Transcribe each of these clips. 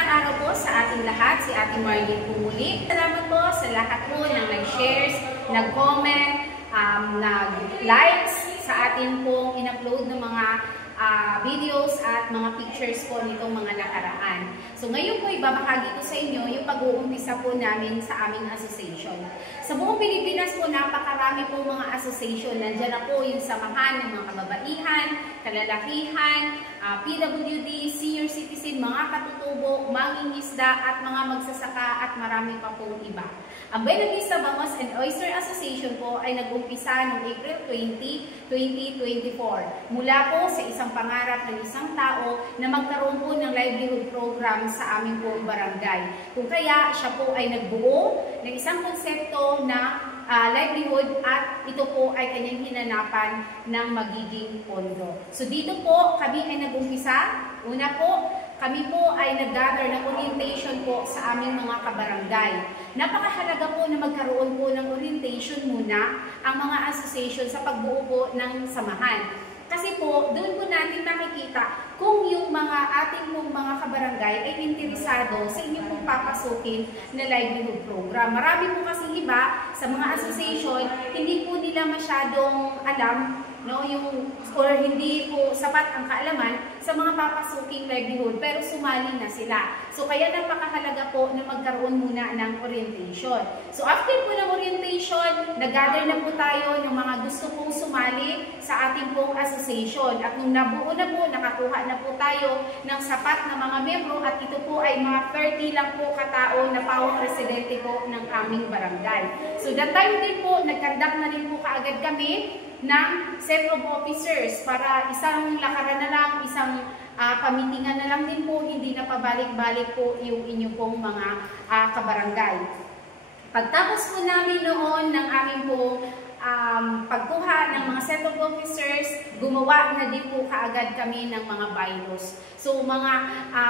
Mapagpalang araw po sa ating lahat, si Ate Marlene po muli. Salamat po sa lahat po ng nag-shares, nag-comment, nag-likes sa atin pong in-upload ng mga videos at mga pictures po nitong mga nakaraan. So ngayon po ibabahagi ko sa inyo yung pag-uumpisa po namin sa aming association. Sa buong Pilipinas po napakarami po mga association. Nandiyan na po yung samahan ng mga kababaihan, kalalakihan, PWD, senior citizen, mga katutubo, mangingisda at mga magsasaka at marami pa pong iba. Ang Buena Vista Bangos and Oyster Association po ay nag-umpisa noong April 20, 2024 mula po sa isang pangarap ng isang tao na magkaroon po ng livelihood program sa aming pong barangay. Kung kaya siya po ay nagbuo ng isang konsepto na livelihood at ito po ay kanyang hinanapan ng magiging pondo. So dito po kami ay nag-umpisa. Una po, kami po ay nag-gather ng orientation po sa aming mga kabarangay. Napakahalaga po na magkaroon po ng orientation muna ang mga association sa pagbuo po ng samahan. Kasi po, doon po natin makikita kung yung mga ating mong mga kabarangay ay interesado sa inyong pong papasukin na livelihood program. Marami po kasi iba sa mga association, hindi po nila masyadong alam, no, yung, or hindi po sapat ang kaalaman sa mga papasuking livelihood, pero sumali na sila. So kaya napakahalaga po na magkaroon muna ng orientation. So after po ng orientation, nag-gather na po tayo ng mga gusto pong sumali sa ating pong association. At nung nabuo na po, nakakuha na po tayo ng sapat na mga membro at ito po ay mga 30 lang po katao na pawang residente po ng aming barangay. So that time din po, nag-conduct na rin po kaagad kami ng set of officers para isang lakaran na lang, isang pamitingan na lang din po, hindi na pabalik-balik po yung inyong pong mga kabarangay. Pagtapos po namin noon ng aming pong pagkuha ng mga set of officers, gumawa na din po kaagad kami ng mga bylaws. So mga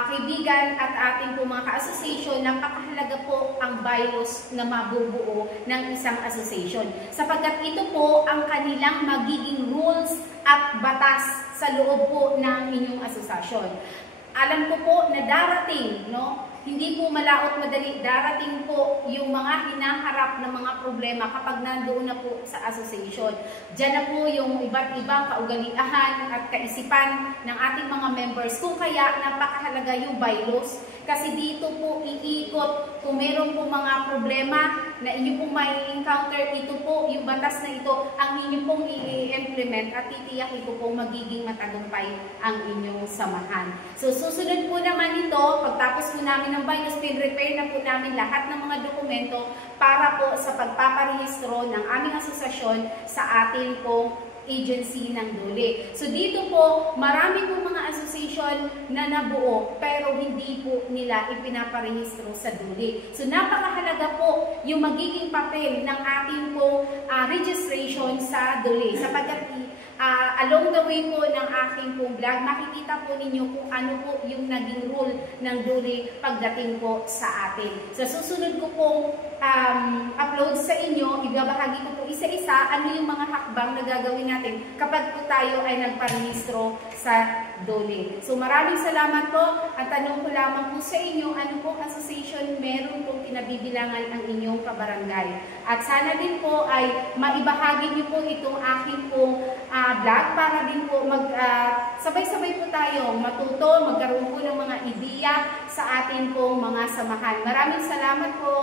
kaibigan at ating po mga ka-association, napakahalaga po ang bylaws na mabubuo ng isang association. Sapagkat ito po ang kanilang magiging rules at batas sa loob po ng inyong asosasyon. Alam ko po na darating, no? Hindi po malaot madali, darating po yung mga hinaharap na mga problema kapag nandoon na po sa association. Diyan na po yung iba't ibang kaugalian at kaisipan ng ating mga members. Kung kaya napakahalaga yung bylaws, kasi dito po iikot kung meron po mga problema na inyo pong may encounter, ito po yung batas na ito ang inyo pong i-implement at titiyak ito pong magiging matagumpay ang inyong samahan. So susunod po naman ito, pagtapos po namin ng bylaws, pin-prepare na po namin lahat ng mga dokumento para po sa pagpaparehistro ng aming asosasyon sa atin pong agency ng DOLE. So dito po, marami po mga association na nabuo pero hindi po nila ipinaparehistro sa DOLE. So napakahalaga po yung magiging papel ng ating pong registration sa DOLE. Sapagkat along the way po ng aking pong vlog, makikita po ninyo kung ano po yung naging rule ng DOLE pagdating po sa atin. So susunod ko pong upload sa inyo, ibabahagi ko po isa-isa ano yung mga hakbang na gagawin natin kapag po tayo ay nagparehistro sa DOLE. So maraming salamat po. Ang tanong ko lamang po sa inyo, ano po association meron pong kinabibilangan ang inyong kabarangay. At sana din po ay maibahagi niyo po itong aking pong vlog para din po sabay-sabay po tayo matuto, magkaroon po ng mga ideya sa atin pong mga samahan. Maraming salamat po.